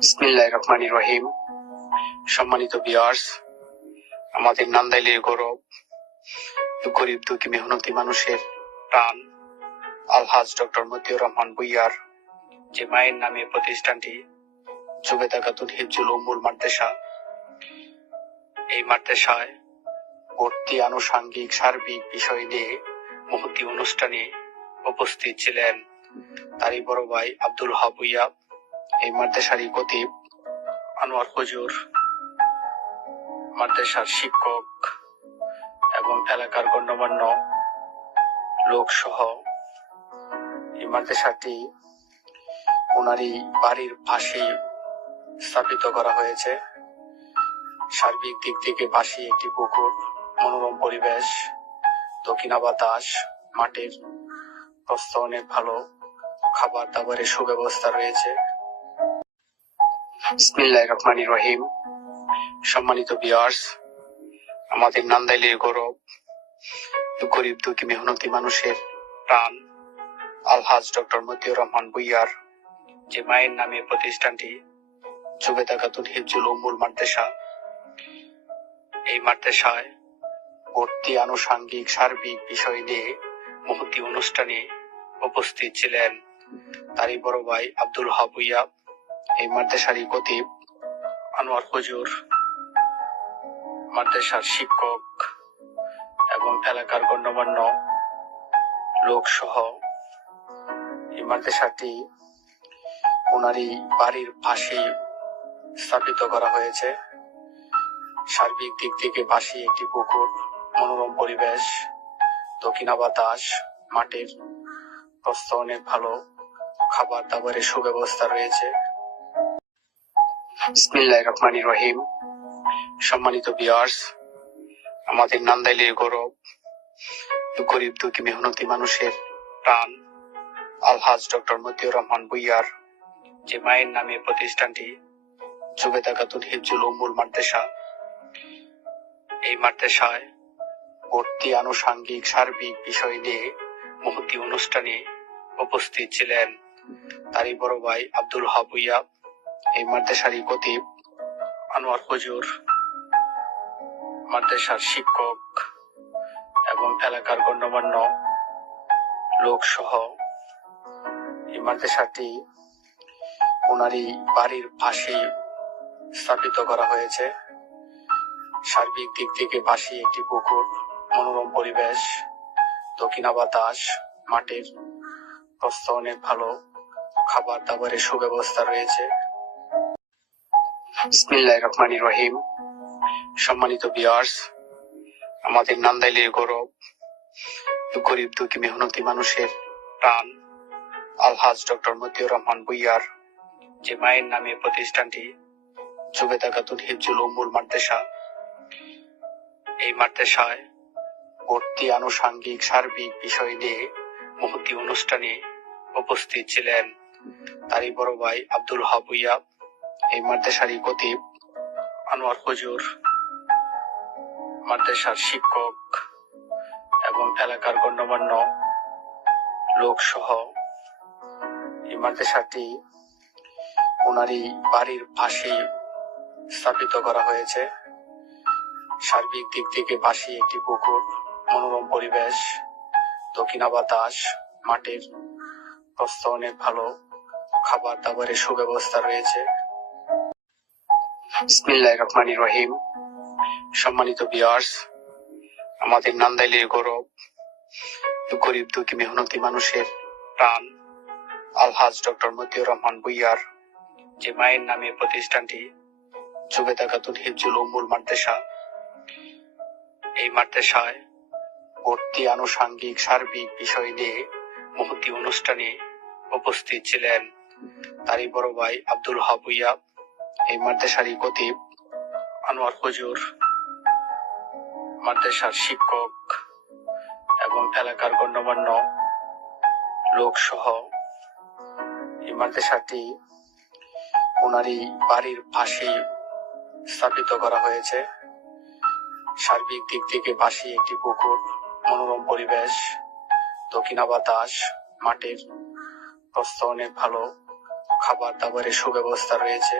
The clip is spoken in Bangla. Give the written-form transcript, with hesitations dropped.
বিসমিল্লাহির রহমানির রহিম। সম্মানিত ভিউয়ার্স, আমাদের নান্দাইলের গৌরব, গরিব দুঃখী মেহনতি মানুষের প্রাণ আলহাজ ডক্টর মতিউর রহমান ভূঁইয়ার যে মায়ের নামে প্রতিষ্ঠানটি জুবেদা খাতুন হিফজুল উম্মুল মাদ্রাসা, এই মাদ্রাসায় ভর্তি আনুষঙ্গিক সার্বিক বিষয় নিয়ে মহতী অনুষ্ঠানে উপস্থিত ছিলেন তারই বড় ভাই আব্দুল ওয়াহাব ভূঁইয়া, এই মাদ্রাসারই খতিব আনোয়ার হুজুর, মাদ্রাসার শিক্ষক এবং এলাকার গণ্যমান্য লোক সহ এই মাদ্রাসাটি ওনারই বাড়ির পাশে স্থাপিত করা হয়েছে। সার্বিক দিক থেকে পাশে একটি পুকুর, মনোরম পরিবেশ, দক্ষিণা বাতাস, মাটির প্রস্থ অনেক ভালো, খাবার দাবারের সুব্যবস্থা রয়েছে। বিসমিল্লাহির রহমানির রহিম। সম্মানিত ভিউয়ার্স, আমাদের নান্দাইলের গৌরব, গরিব দুঃখী মেহনতি মানুষের প্রাণ আলহাজ ডক্টর মতিউর রহমান ভূঁইয়ার যে মায়ের নামে প্রতিষ্ঠানটি জুবেদা খাতুন হিফজুল উম্মুল মাদ্রাসা, এই মাদ্রাসায় ভর্তি আনুষঙ্গিক সার্বিক বিষয় নিয়ে মহতী অনুষ্ঠানে উপস্থিত ছিলেন তারই বড় ভাই আব্দুল ওয়াহাব ভূঁইয়া, এই মাদ্রাসারই খতিব আনোয়ার হুজুর, মাদ্রাসার শিক্ষক এবং এলাকার গণ্যমান্য লোক সহ এই মাদ্রাসাটি ওনারই বাড়ির পাশে স্থাপিত করা হয়েছে। সার্বিক দিক থেকে পাশে একটি পুকুর, মনোরম পরিবেশ, দক্ষিণা বাতাস, মাটির প্রস্থ অনেক ভালো, খাবার দাবারের সুব্যবস্থা রয়েছে। বিসমিল্লাহির রহমানির রহিম। সম্মানিত ভিউয়ার্স, আমাদের নান্দাইলের গৌরব, গরিব দুঃখী মেহনতি মানুষের প্রাণ আলহাজ ডক্টর মতিউর রহমান ভূঁইয়ার যে মায়ের নামে প্রতিষ্ঠানটি জুবেদা খাতুন হিফজুল উম্মুল মাদ্রাসা, এই মাদ্রাসায় ভর্তি আনুষঙ্গিক সার্বিক বিষয় নিয়ে মহতী অনুষ্ঠানে উপস্থিত ছিলেন তারই বড় ভাই আব্দুল ওয়াহাব ভূঁইয়া, এই মাদ্রাসারই খতিব আনোয়ার হুজুর, মাদ্রাসার শিক্ষক এবং এলাকার গণ্যমান্য লোক সহ এই মাদ্রাসাটি ওনারই বাড়ির পাশে স্থাপিত করা হয়েছে। সার্বিক দিক থেকে পাশে একটি পুকুর, মনোরম পরিবেশ, দক্ষিণা বাতাস, মাটির প্রস্থ অনেক ভালো, খাবার দাবারের সুব্যবস্থা রয়েছে। বিসমিল্লাহির রহমানির রহিম। সম্মানিত ভিউয়ার্স, আমাদের নান্দাইলের গৌরব, গরিব দুঃখী মেহনতি মানুষের প্রাণ আলহাজ ডক্টর মতিউর রহমান ভূঁইয়ার যে মায়ের নামে প্রতিষ্ঠানটি জুবেদা খাতুন হিফজুল উম্মুল মাদ্রাসা, এই মাদ্রাসায় ভর্তি আনুষঙ্গিক সার্বিক বিষয় নিয়ে মহতী অনুষ্ঠানে উপস্থিত ছিলেন তারই বড় ভাই আব্দুল ওয়াহাব ভূঁইয়া, এই মাদ্রাসারই খতিব আনোয়ার হুজুর, মাদ্রাসার শিক্ষক এবং এলাকার গণ্যমান্য লোক সহ এই মাদ্রাসাটি ওনারই বাড়ির পাশে স্থাপিত করা হয়েছে। সার্বিক দিক থেকে পাশে একটি পুকুর, মনোরম পরিবেশ, দক্ষিণা বাতাস, মাটির প্রস্থ অনেক ভালো, খাবার দাবারের সুব্যবস্থা রয়েছে। বিসমিল্লাহির রহমানির রহিম। সম্মানিত ভিউয়ার্স, আমাদের নান্দাইলের গৌরব, গরিব দুঃখী মেহনতি মানুষের প্রাণ আলহাজ ডক্টর মতিউর রহমান ভূঁইয়ার যে মায়ের নামে প্রতিষ্ঠানটি জুবেদা খাতুন হিফজুল উম্মুল মাদ্রাসা, এই মাদ্রাসায় ভর্তি আনুষঙ্গিক সার্বিক বিষয় নিয়ে মহতী অনুষ্ঠানে উপস্থিত ছিলেন তারই বড় ভাই আব্দুল ওয়াহাব ভূঁইয়া, এই মাদ্রাসারই খতিব আনোয়ার হুজুর, মাদ্রাসার শিক্ষক এবং এলাকার গণ্যমান্য লোক সহ এই মাদ্রাসাটি ওনারই বাড়ির পাশে স্থাপিত করা হয়েছে। সার্বিক দিক থেকে পাশে একটি পুকুর, মনোরম পরিবেশ, দক্ষিণা বাতাস, মাটির প্রস্থ অনেক ভালো, খাবার দাবারের সুব্যবস্থা রয়েছে।